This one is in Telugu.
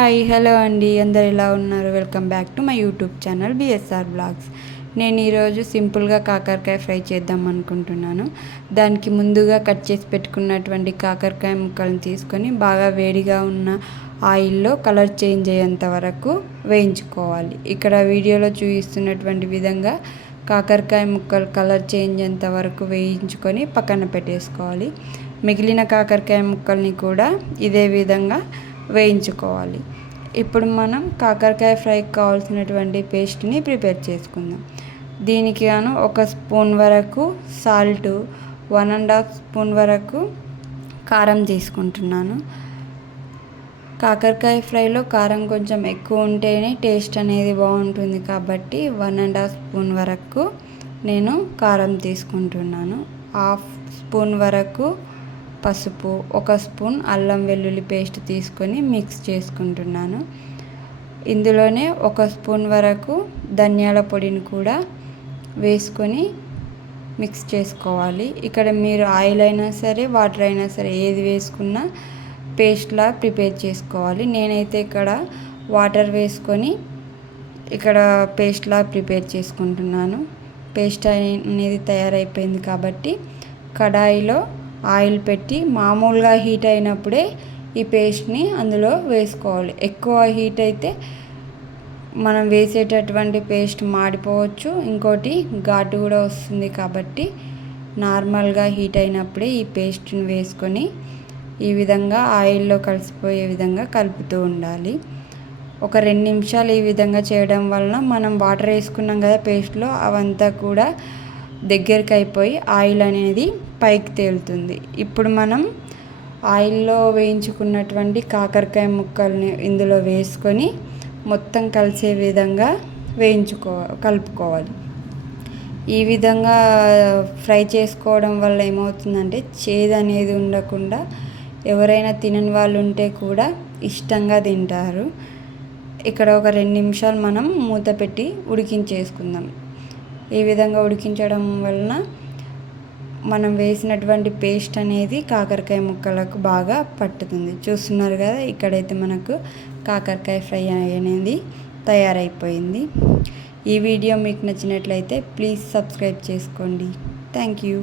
హాయ్ హలో అండి. అందరు ఎలా ఉన్నారు? Welcome back to my YouTube channel BSR blogs. నేను ఈరోజు సింపుల్గా కాకరకాయ ఫ్రై చేద్దాం అనుకుంటున్నాను. దానికి ముందుగా కట్ చేసి పెట్టుకున్నటువంటి కాకరకాయ ముక్కలను తీసుకొని బాగా వేడిగా ఉన్న ఆయిల్లో కలర్ చేంజ్ అయ్యేంత వరకు వేయించుకోవాలి. ఇక్కడ వీడియోలో చూపిస్తున్నటువంటి విధంగా కాకరకాయ ముక్కలు కలర్ చేంజ్ అయ్యేంత వరకు వేయించుకొని పక్కన పెట్టేసుకోవాలి. మిగిలిన కాకరకాయ ముక్కల్ని కూడా ఇదే విధంగా వేయించుకోవాలి. ఇప్పుడు మనం కాకరకాయ ఫ్రైకి కావాల్సినటువంటి పేస్ట్ని ప్రిపేర్ చేసుకుందాం. దీనికి గాను ఒక స్పూన్ వరకు salt one and half spoon వరకు కారం తీసుకుంటున్నాను. కాకరకాయ ఫ్రైలో కారం కొంచెం ఎక్కువ ఉంటేనే టేస్ట్ అనేది బాగుంటుంది కాబట్టి వన్ అండ్ హాఫ్ స్పూన్ వరకు నేను కారం తీసుకుంటున్నాను. హాఫ్ స్పూన్ వరకు పసుపు ఒక స్పూన్ అల్లం వెల్లుల్లి పేస్ట్ తీసుకొని మిక్స్ చేసుకుంటున్నాను. ఇందులోనే ఒక స్పూన్ వరకు ధనియాల పొడిని కూడా వేసుకొని మిక్స్ చేసుకోవాలి. ఇక్కడ మీరు ఆయిల్ అయినా సరే వాటర్ అయినా సరే ఏది వేసుకున్నా పేస్ట్లా ప్రిపేర్ చేసుకోవాలి. నేనైతే ఇక్కడ వాటర్ వేసుకొని ఇక్కడ పేస్ట్లా ప్రిపేర్ చేసుకుంటున్నాను. పేస్ట్ అనేది తయారైపోయింది కాబట్టి కడాయిలో ఆయిల్ పెట్టి మామూలుగా హీట్ అయినప్పుడే ఈ పేస్ట్ని అందులో వేసుకోవాలి. ఎక్కువ హీట్ అయితే మనం వేసేటటువంటి పేస్ట్ మాడిపోవచ్చు. ఇంకోటి ఘాటు కూడా వస్తుంది కాబట్టి నార్మల్గా హీట్ అయినప్పుడే ఈ పేస్ట్ని వేసుకొని ఈ విధంగా ఆయిల్లో కలిసిపోయే విధంగా కలుపుతూ ఉండాలి. ఒక రెండు నిమిషాలు ఈ విధంగా చేయడం వలన మనం వాటర్ వేసుకున్నాం కదా పేస్ట్లో అవంతా కూడా దగ్గరికి అయిపోయి ఆయిల్ అనేది పైకి తేలుతుంది. ఇప్పుడు మనం ఆయిల్లో వేయించుకున్నటువంటి కాకరకాయ ముక్కల్ని ఇందులో వేసుకొని మొత్తం కలిసే విధంగా వేయించుకో కలుపుకోవాలి. ఈ విధంగా ఫ్రై చేసుకోవడం వల్ల ఏమవుతుందంటే చేదు అనేది ఉండకుండా ఎవరైనా తినని వాళ్ళు ఉంటే కూడా ఇష్టంగా తింటారు. ఇక్కడ ఒక రెండు నిమిషాలు మనం మూత పెట్టి ఉడికించేసుకుందాం. ఈ విధంగా ఉడికించడం వలన మనం వేసినటువంటి పేస్ట్ అనేది కాకరకాయ ముక్కలకు బాగా పట్టుతుంది. చూస్తున్నారు కదా ఇక్కడైతే మనకు కాకరకాయ ఫ్రై అనేది తయారైపోయింది. ఈ వీడియో మీకు నచ్చినట్లయితే ప్లీజ్ సబ్స్క్రైబ్ చేసుకోండి. Thank you.